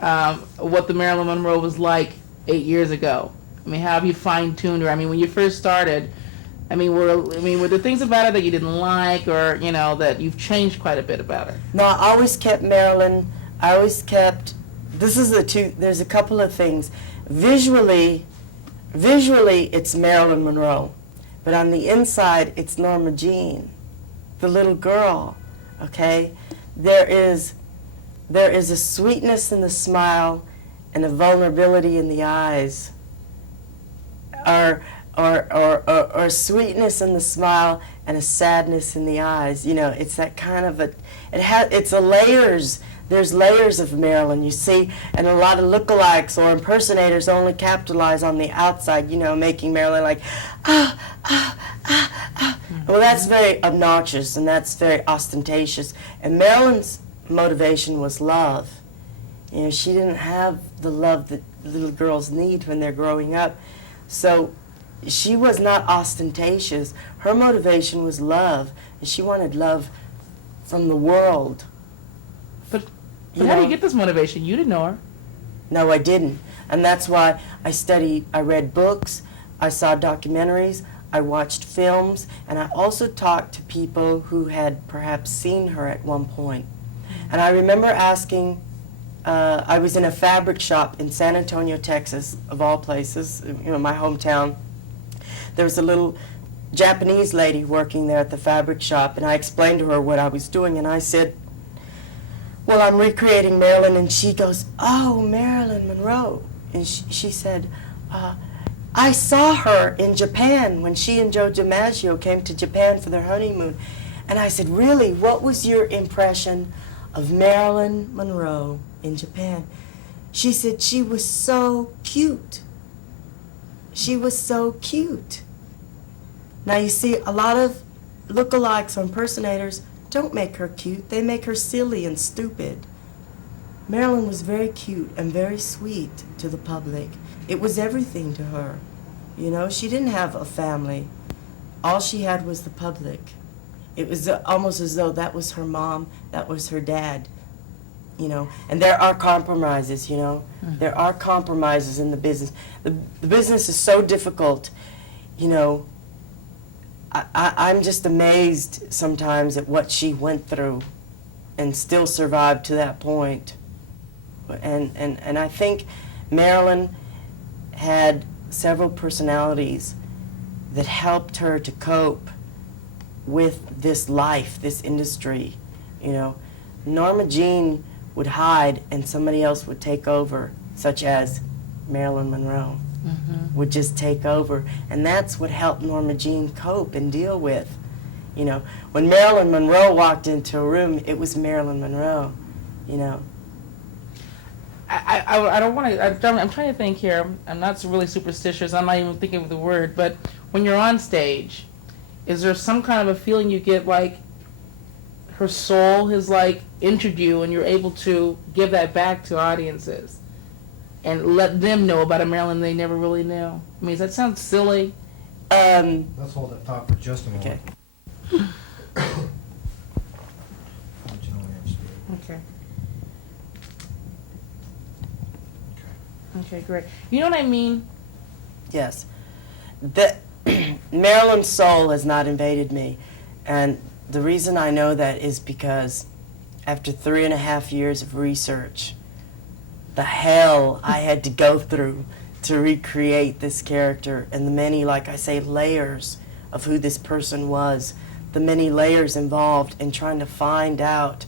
what the Marilyn Monroe was like 8 years ago? I mean, how have you fine-tuned her? I mean, when you first started, were there things about her that you didn't like, or that you've changed quite a bit about her? No, I always kept Marilyn. I always kept. This is the two. There's a couple of things. Visually, it's Marilyn Monroe, but on the inside, it's Norma Jean, the little girl. Okay, there is a sweetness in the smile, and a vulnerability in the eyes, or sweetness in the smile and a sadness in the eyes. It's that kind of it's a layers. There's layers of Marilyn, you see, and a lot of lookalikes or impersonators only capitalize on the outside, making Marilyn like, Well, that's very obnoxious and that's very ostentatious. And Marilyn's motivation was love. She didn't have the love that little girls need when they're growing up. So she was not ostentatious. Her motivation was love, and she wanted love from the world. But how do you get this motivation? You didn't know her. No, I didn't. And that's why I read books, I saw documentaries, I watched films, and I also talked to people who had perhaps seen her at one point. And I remember asking, I was in a fabric shop in San Antonio, Texas, of all places, my hometown. There was a little Japanese lady working there at the fabric shop, and I explained to her what I was doing, and I said, well, I'm recreating Marilyn, and she goes, oh, Marilyn Monroe. And she said, I saw her in Japan when she and Joe DiMaggio came to Japan for their honeymoon. And I said, really, what was your impression of Marilyn Monroe in Japan? She said, she was so cute. She was so cute. Now, you see, a lot of lookalikes or impersonators don't make her cute. They make her silly and stupid. Marilyn was very cute and very sweet to the public. It was everything to her. She didn't have a family. All she had was the public. It was almost as though that was her mom, that was her dad. And there are compromises, There are compromises in the business. The business is so difficult, I'm just amazed sometimes at what she went through and still survived to that point. And I think Marilyn had several personalities that helped her to cope with this life, this industry. Norma Jean would hide and somebody else would take over, such as Marilyn Monroe. Would just take over, and that's what helped Norma Jean cope and deal with. When Marilyn Monroe walked into a room, it was Marilyn Monroe. I don't want to. I'm trying to think here. I'm not really superstitious. I'm not even thinking of the word. But when you're on stage, is there some kind of a feeling you get like her soul has like entered you, and you're able to give that back to audiences? And let them know about a Marilyn they never really knew. I mean, does that sound silly? Let's hold that thought for just a moment. Okay. Okay. Okay, great. You know what I mean? Yes. Marilyn's soul has not invaded me. And the reason I know that is because after 3.5 years of research, the hell I had to go through to recreate this character, and the many, like I say, layers of who this person was, the many layers involved in trying to find out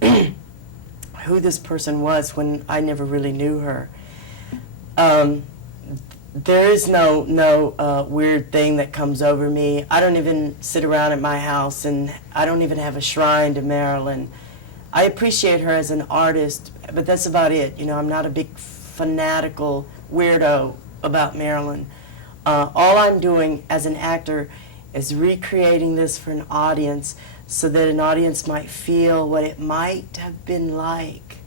who this person was when I never really knew her. There is no weird thing that comes over me. I don't even sit around at my house, and I don't even have a shrine to Marilyn. I appreciate her as an artist, but that's about it. I'm not a big fanatical weirdo about Marilyn. All I'm doing as an actor is recreating this for an audience so that an audience might feel what it might have been like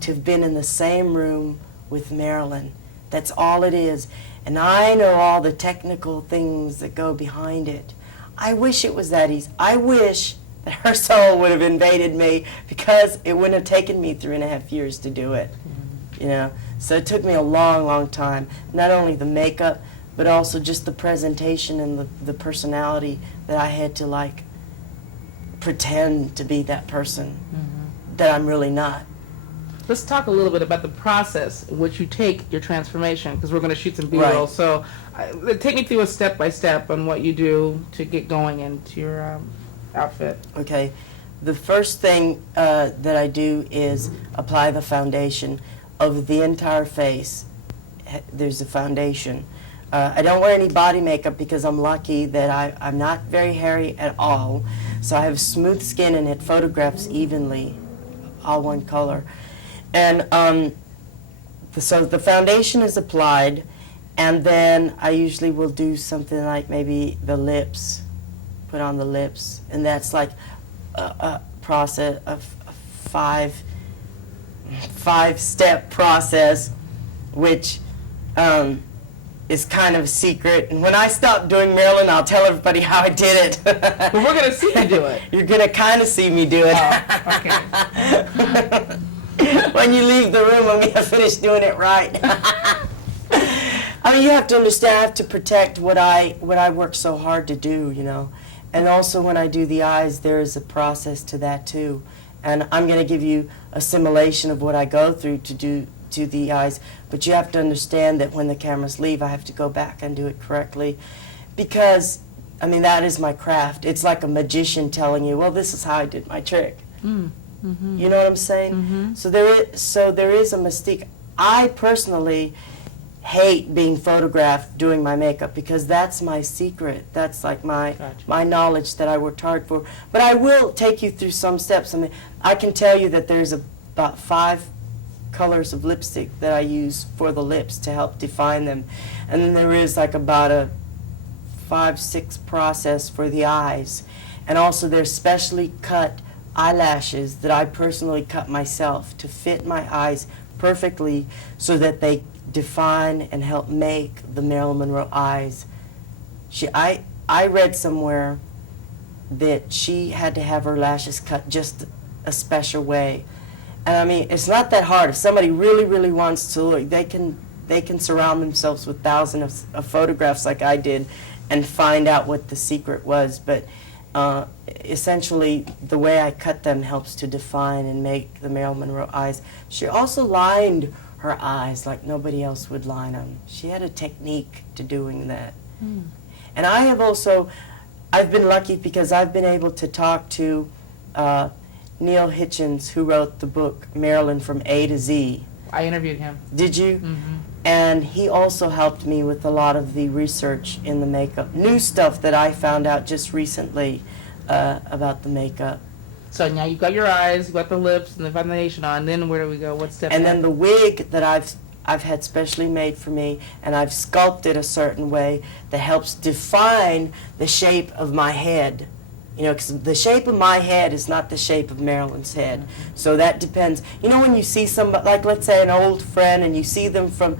to have been in the same room with Marilyn. That's all it is. And I know all the technical things that go behind it. I wish it was that easy. I wish that her soul would have invaded me, because it wouldn't have taken me 3.5 years to do it. you know. So it took me a long, long time. Not only the makeup, but also just the presentation and the personality that I had to like pretend to be that person that I'm really not. Let's talk a little bit about the process in which you take your transformation, because we're going to shoot some B-roll. Right. So take me through a step-by-step on what you do to get going into your outfit. Okay, the first thing that I do is apply the foundation of the entire face. There's a foundation. I don't wear any body makeup because I'm lucky that I'm not very hairy at all. So I have smooth skin and it photographs evenly, all one color. And so the foundation is applied, and then I usually will do something like maybe the lips, put on the lips, and that's like a process of five-step process, which is kind of a secret. And when I stop doing Marilyn, I'll tell everybody how I did it. But we're going to see you do it. You're going to kind of see me do it. Oh, okay. When you leave the room when we have finished doing it right. I mean, you have to understand, I have to protect what I work so hard to do, you know. And also when I do the eyes, there is a process to that too. And I'm going to give you a simulation of what I go through to do to the eyes. But you have to understand that when the cameras leave, I have to go back and do it correctly. Because, I mean, that is my craft. It's like a magician telling you, well, this is how I did my trick. You know what I'm saying? So there is a mystique. I personally hate being photographed doing my makeup because that's my secret. That's like my knowledge that I worked hard for. But I will take you through some steps. I mean, I can tell you that there's about 5 colors of lipstick that I use for the lips to help define them. And then there is like about a 5-6 process for the eyes. And also there's specially cut eyelashes that I personally cut myself to fit my eyes perfectly so that they define and help make the Marilyn Monroe eyes. I read somewhere that she had to have her lashes cut just a special way. And I mean, it's not that hard. If somebody really, really wants to look, they can surround themselves with thousands of photographs like I did and find out what the secret was. But essentially, the way I cut them helps to define and make the Marilyn Monroe eyes. She also lined her eyes like nobody else would line them. She had a technique to doing that. And I have also, I've been lucky because I've been able to talk to Neil Hitchens, who wrote the book Marilyn from A to Z. I interviewed him. Did you? And he also helped me with a lot of the research in the makeup. New stuff that I found out just recently about the makeup. So now you've got your eyes, you've got the lips, and the foundation on. Then where do we go? What step? And then the wig that I've had specially made for me, and I've sculpted a certain way that helps define the shape of my head. You know, because the shape of my head is not the shape of Marilyn's head. So that depends. You know, when you see somebody, like let's say an old friend, and you see them from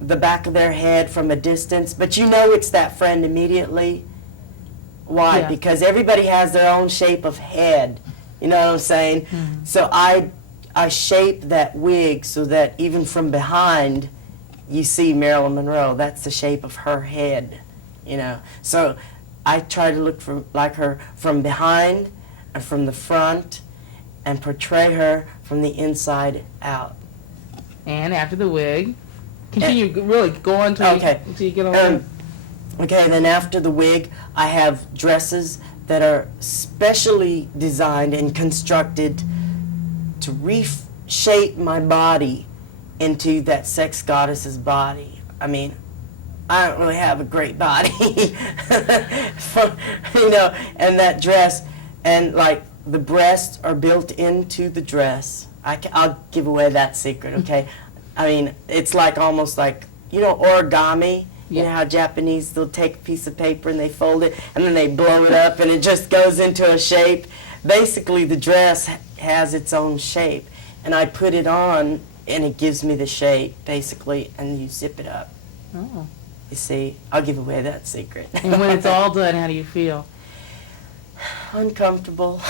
the back of their head from a distance, but you know it's that friend immediately. Why? Yeah. Because everybody has their own shape of head. You know what I'm saying? So I shape that wig so that even from behind, you see Marilyn Monroe. That's the shape of her head. You know, so I try to look like her from behind and from the front and portray her from the inside out. And after the wig, continue, really go on until you get on. Okay, then after the wig, I have dresses that are specially designed and constructed to reshape my body into that sex goddess's body. I mean, I don't really have a great body, you know, and that dress, and like the breasts are built into the dress. I'll give away that secret, okay? I mean, it's like almost like, you know, origami. You know how Japanese, they'll take a piece of paper and they fold it and then they blow it up and it just goes into a shape. Basically, the dress has its own shape, and I put it on and it gives me the shape, basically, and you zip it up. Oh. You see, I'll give away that secret. And when it's all done, how do you feel? Uncomfortable.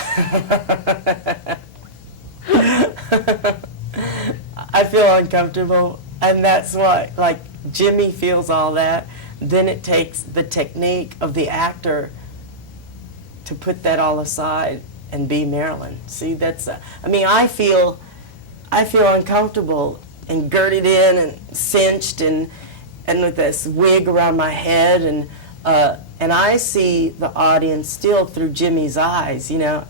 I feel uncomfortable, and that's why, like, Jimmy feels all that. Then it takes the technique of the actor to put that all aside and be Marilyn. See, that's, I mean, I feel uncomfortable and girded in and cinched and with this wig around my head, and I see the audience still through Jimmy's eyes, you know.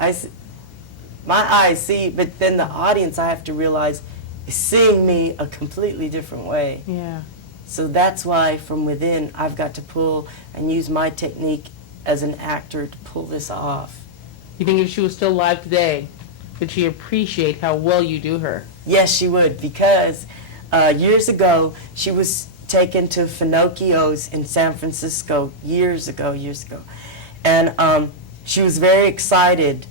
My eyes see, but then the audience, I have to realize, is seeing me a completely different way. Yeah. So that's why from within I've got to pull and use my technique as an actor to pull this off. You think if she was still alive today, would she appreciate how well you do her? Yes, she would, because years ago she was taken to Finocchio's in San Francisco years ago, and she was very excited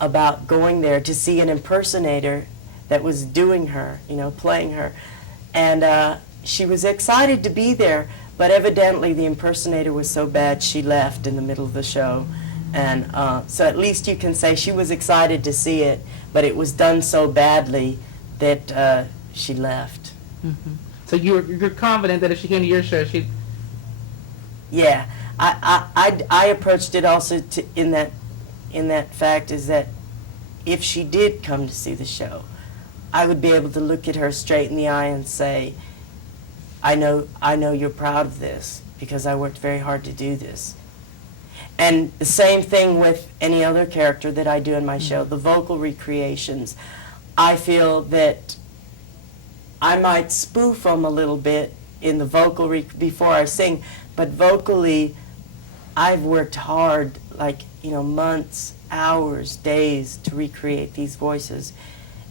about going there to see an impersonator that was doing her, you know, playing her, and she was excited to be there, but evidently the impersonator was so bad she left in the middle of the show. And so at least you can say she was excited to see it, but it was done so badly that she left. Mm-hmm. So you're confident that if she came to your show, she'd... Yeah, I approached it also in that fact is that if she did come to see the show, I would be able to look at her straight in the eye and say, I know you're proud of this because I worked very hard to do this. And the same thing with any other character that I do in my show, the vocal recreations. I feel that I might spoof them a little bit in the vocal before I sing, but vocally, I've worked hard, like, you know, months, hours, days to recreate these voices.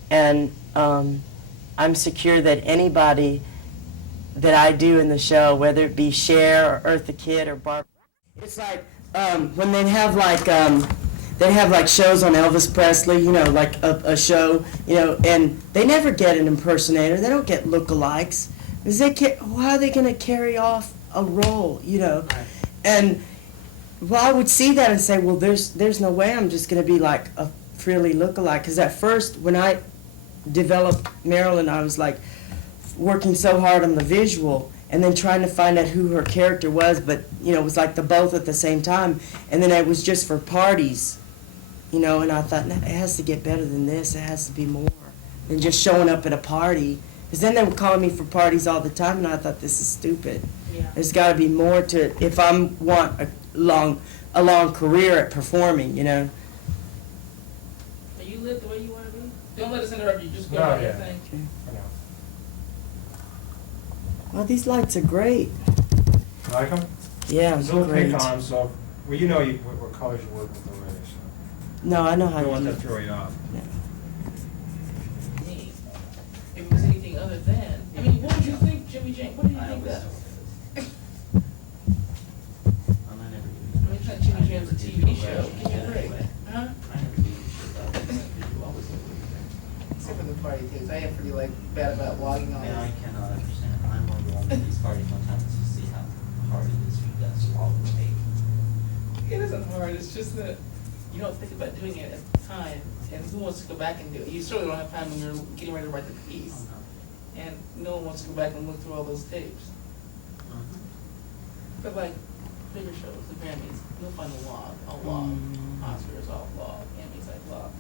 And I'm secure that anybody that I do in the show, whether it be Cher or Eartha Kitt or Barbara, it's like when they have like shows on Elvis Presley, you know, like a show, you know, and they never get an impersonator. They don't get lookalikes. Because how are they going to carry off a role, you know? And well, I would see that and say, well, there's no way I'm just going to be like a Frehley lookalike. Because at first, when I developed Marilyn, I was like working so hard on the visual and then trying to find out who her character was, but, you know, it was like the both at the same time. And then it was just for parties, you know, and I thought, no, it has to get better than this. It has to be more than just showing up at a party. Because then they were calling me for parties all the time, and I thought, this is stupid. Yeah. There's got to be more to it if I want a long career at performing, you know. Are you lit the way you want to be? Don't let us interrupt you. Just go No, about your yeah. thing. I know. Well, these lights are great. You like them? Yeah, There's they're little great. pick on, so, well, you know what colors you work with already, so. No, I know how I to don't want do that to throw you off. Yeah. Me. If it was anything other than, I mean, what would you think, Jimmy Jane? What do you think that? I mean, it's not Jimmy Jane's a TV show. Give me a break. Huh? Except for the party tapes. I am pretty like bad about logging on. And I cannot understand. I'm on the one of these parties one time to see how hard it is for you guys to all the tape. It isn't hard. It's just that you don't think about doing it at the time. And who wants to go back and do it? You certainly don't have time when you're getting ready to write the piece. And no one wants to go back and look through all those tapes. But like bigger shows, the Grammys, you'll find a log. Oscars, all log. Emmys, like log.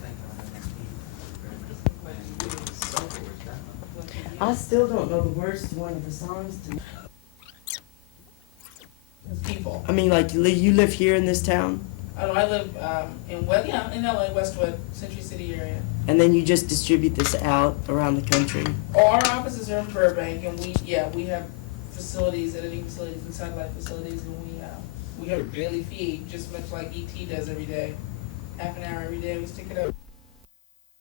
Thank God, I must be very so forward I still don't know the words to one of the songs. People. I mean, like, you live here in this town, I live in LA, Westwood, Century City area. and then you just distribute this out around the country. Our offices are in Burbank, and we have facilities, editing facilities and satellite facilities, and we have a daily feed, just much like ET does every day. Half an hour every day, we stick it up.